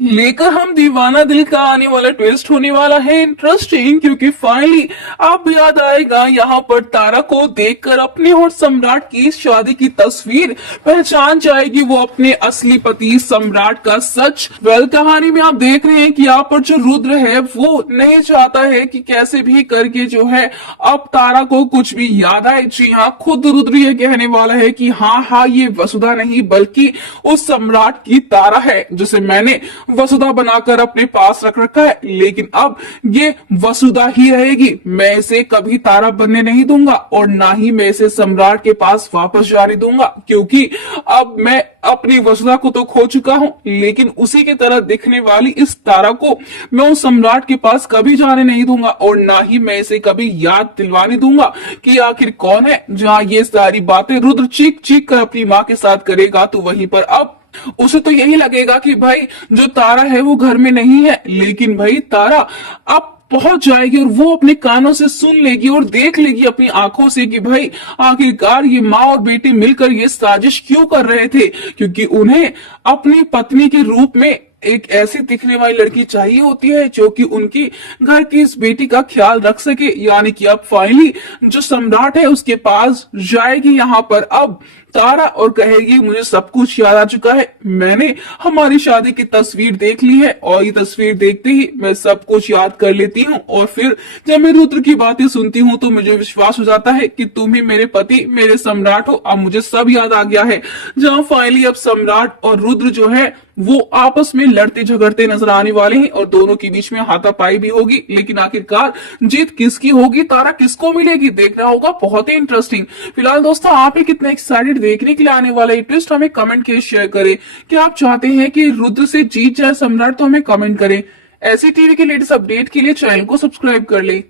लेकर हम दीवाना दिल का आने वाला ट्विस्ट होने वाला है इंटरेस्टिंग, क्योंकि फाइनली अब याद आएगा यहाँ पर तारा को देखकर अपने और सम्राट की शादी की तस्वीर पहचान जाएगी वो अपने असली पति सम्राट का सच। वेल, कहानी में आप देख रहे हैं कि यहाँ पर जो रुद्र है वो नहीं चाहता है कि कैसे भी करके जो है अब तारा को कुछ भी याद आए। जी हाँ, खुद रुद्र ये कहने वाला है कि हाँ हाँ ये वसुधा नहीं बल्कि उस सम्राट की तारा है जिसे मैंने वसुधा बनाकर अपने पास रख रखा है, लेकिन अब ये वसुधा ही रहेगी। मैं इसे कभी तारा बनने नहीं दूंगा और ना ही मैं इसे सम्राट के पास वापस जाने दूंगा, क्योंकि अब मैं अपनी वसुधा को तो खो चुका हूं, लेकिन उसी की तरह दिखने वाली इस तारा को मैं उस सम्राट के पास कभी जाने नहीं दूंगा और ना ही मैं इसे कभी याद दिलवाने दूंगा कि आखिर कौन है। जहां ये सारी बातें रुद्र चीख चीख कर अपनी माँ के साथ करेगा तो वहीं पर अब उसे तो यही लगेगा कि भाई जो तारा है वो घर में नहीं है, लेकिन भाई तारा अब पहुंच जाएगी और वो अपने कानों से सुन लेगी और देख लेगी अपनी आंखों से कि भाई आखिरकार ये माँ और बेटी मिलकर ये साजिश क्यों कर रहे थे, क्योंकि उन्हें अपनी पत्नी के रूप में एक ऐसी दिखने वाली लड़की चाहिए होती है जो कि उनकी घर की इस बेटी का ख्याल रख सके। यानी कि अब फाइनली जो सम्राट है उसके पास जाएगी यहाँ पर अब तारा और कहेगी मुझे सब कुछ याद आ चुका है, मैंने हमारी शादी की तस्वीर देख ली है और ये तस्वीर देखते ही मैं सब कुछ याद कर लेती हूँ और फिर जब मैं रुद्र की बातें सुनती हूँ तो मुझे विश्वास हो जाता है कि तुम ही मेरे पति मेरे सम्राट हो। अब मुझे सब याद आ गया है। जहाँ फाइनली अब सम्राट और रुद्र जो है वो आपस में लड़ते झगड़ते नजर आने वाले हैं और दोनों के बीच में हाथापाई भी होगी, लेकिन आखिरकार जीत किसकी होगी, तारा किसको मिलेगी, देखना होगा। बहुत ही इंटरेस्टिंग। फिलहाल दोस्तों आप ही कितने एक्साइटेड देखने के लिए आने वाला है ट्विस्ट हमें कमेंट के शेयर करें। क्या आप चाहते हैं कि रुद्र से जीत जाए सम्राट, तो हमें कमेंट करें। ऐसी टीवी के लेटेस्ट अपडेट के लिए चैनल को सब्सक्राइब कर ले।